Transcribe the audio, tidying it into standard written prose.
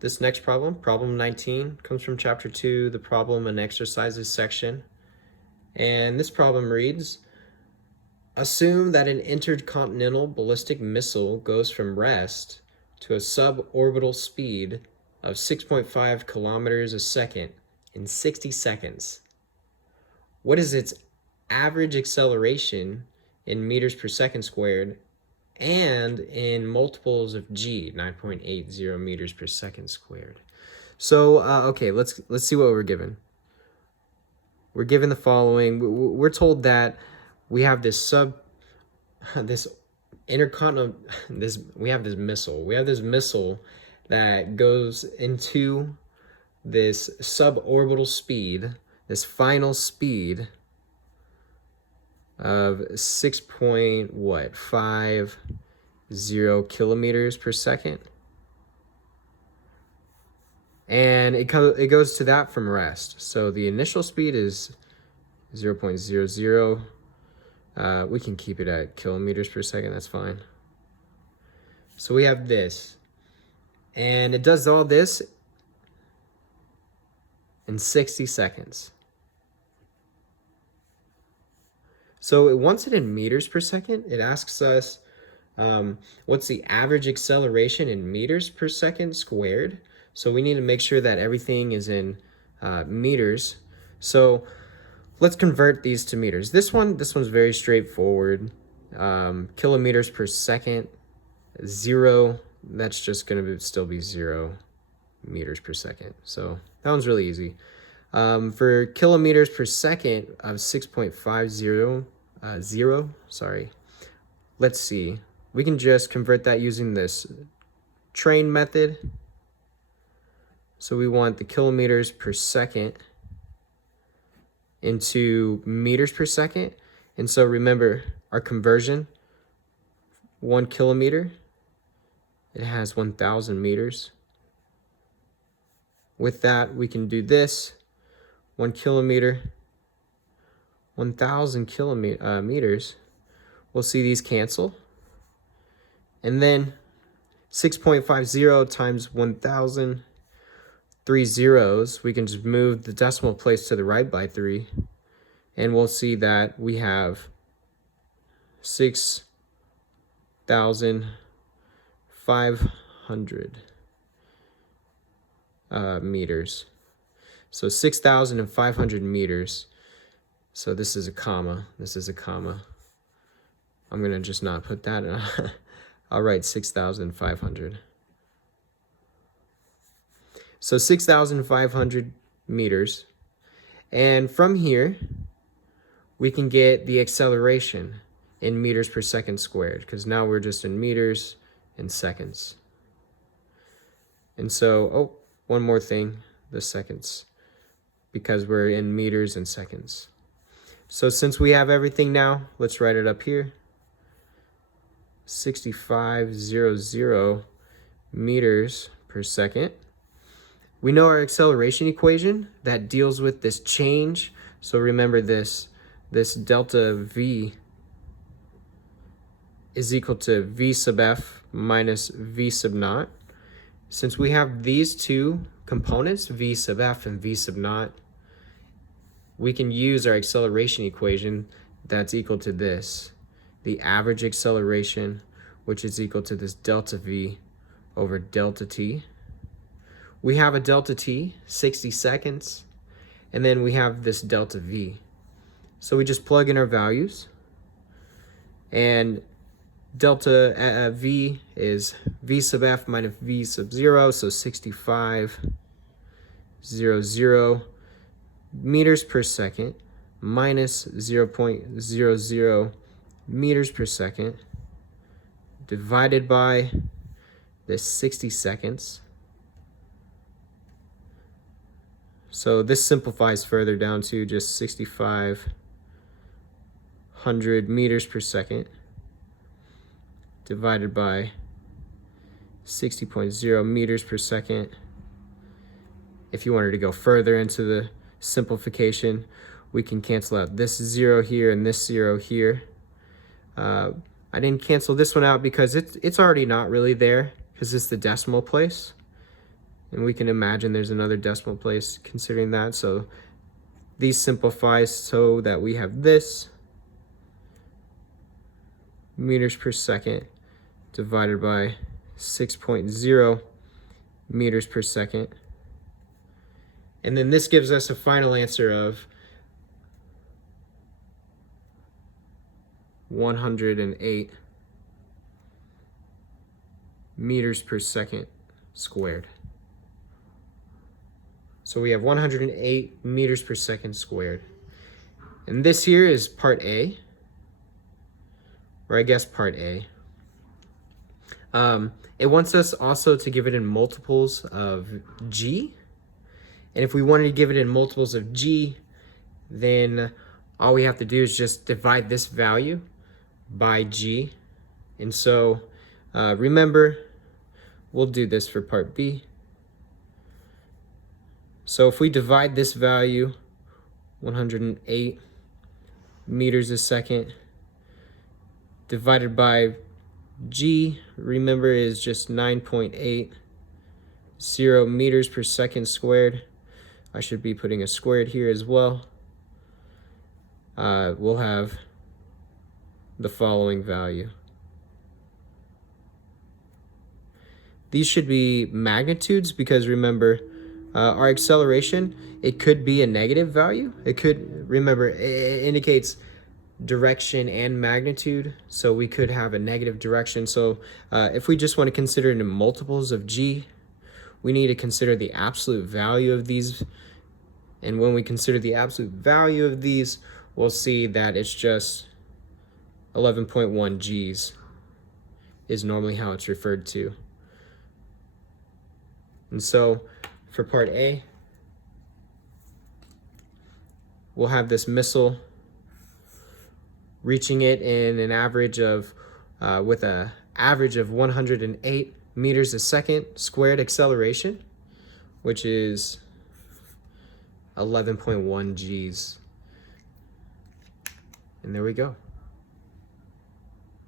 This next problem, problem 19, comes from chapter 2, the problem and exercises section. And this problem reads, assume that an intercontinental ballistic missile goes from rest to a suborbital speed of 6.5 kilometers a second in 60 seconds. What is its average acceleration in meters per second squared and in multiples of g, 9.80 meters per second squared? So, okay, let's see what we're given. We're given the following. We're told that we have this intercontinental, we have this missile. We have this missile that goes into this suborbital speed, this final speed of 6.50 kilometers per second. And it goes to that from rest. So the initial speed is 0.00. We can keep it at kilometers per second, that's fine. So we have this. And it does all this in 60 seconds. So it wants it in meters per second. It asks us what's the average acceleration in meters per second squared. So we need to make sure that everything is in meters. So let's convert these to meters. This one's very straightforward. Kilometers per second, 0. That's just gonna still be 0 meters per second. So that one's really easy. For kilometers per second of 6.50, let's see. We can just convert that using this train method. So we want the kilometers per second into meters per second. And so remember our conversion, 1 kilometer, it has 1,000 meters. With that, we can do this, 1 kilometer, 1,000 meters. We'll see these cancel. And then 6.50 times 1,000, 3 zeros, we can just move the decimal place to the right by 3, and we'll see that we have 6,500 meters. So 6,500 meters. So this is a comma. This is a comma. I'm gonna just not put that in. I'll write 6,500. So 6,500 meters. And from here, we can get the acceleration in meters per second squared, because now we're just in meters and seconds. And so, one more thing, the seconds, because we're in meters and seconds. So since we have everything now, let's write it up here. 6,500 meters per second. We know our acceleration equation that deals with this change. So remember this delta V is equal to V sub F minus V sub naught. Since we have these two components, V sub F and V sub naught, we can use our acceleration equation that's equal to this, the average acceleration, which is equal to this delta V over delta T. We have a delta T, 60 seconds, and then we have this delta V. So we just plug in our values, and delta V is V sub F minus V sub 0, so 6,500 meters per second minus 0.00 meters per second divided by this 60 seconds. So this simplifies further down to just 6,500 meters per second divided by 60.0 meters per second. If you wanted to go further into the simplification, we can cancel out this 0 here and this 0 here. I didn't cancel this one out because it's already not really there, because it's the decimal place. And we can imagine there's another decimal place considering that. So these simplify so that we have this meters per second divided by 6.0 meters per second. And then this gives us a final answer of 108 meters per second squared. So we have 108 meters per second squared. And this here is part A, or I guess part A. It wants us also to give it in multiples of G. And if we wanted to give it in multiples of G, then all we have to do is just divide this value by G. And so remember, we'll do this for part B. So if we divide this value, 108 meters a second, divided by G, remember, is just 9.80 meters per second squared. I should be putting a squared here as well. We'll have the following value. These should be magnitudes because remember, our acceleration, it could be a negative value. It could, remember, it indicates direction and magnitude, so we could have a negative direction. So if we just want to consider it in multiples of G, we need to consider the absolute value of these. And when we consider the absolute value of these, we'll see that it's just 11.1 Gs is normally how it's referred to. And so for part A, we'll have this missile reaching it in an average of, with an average of 108 meters a second squared acceleration, which is 11.1 Gs. And there we go.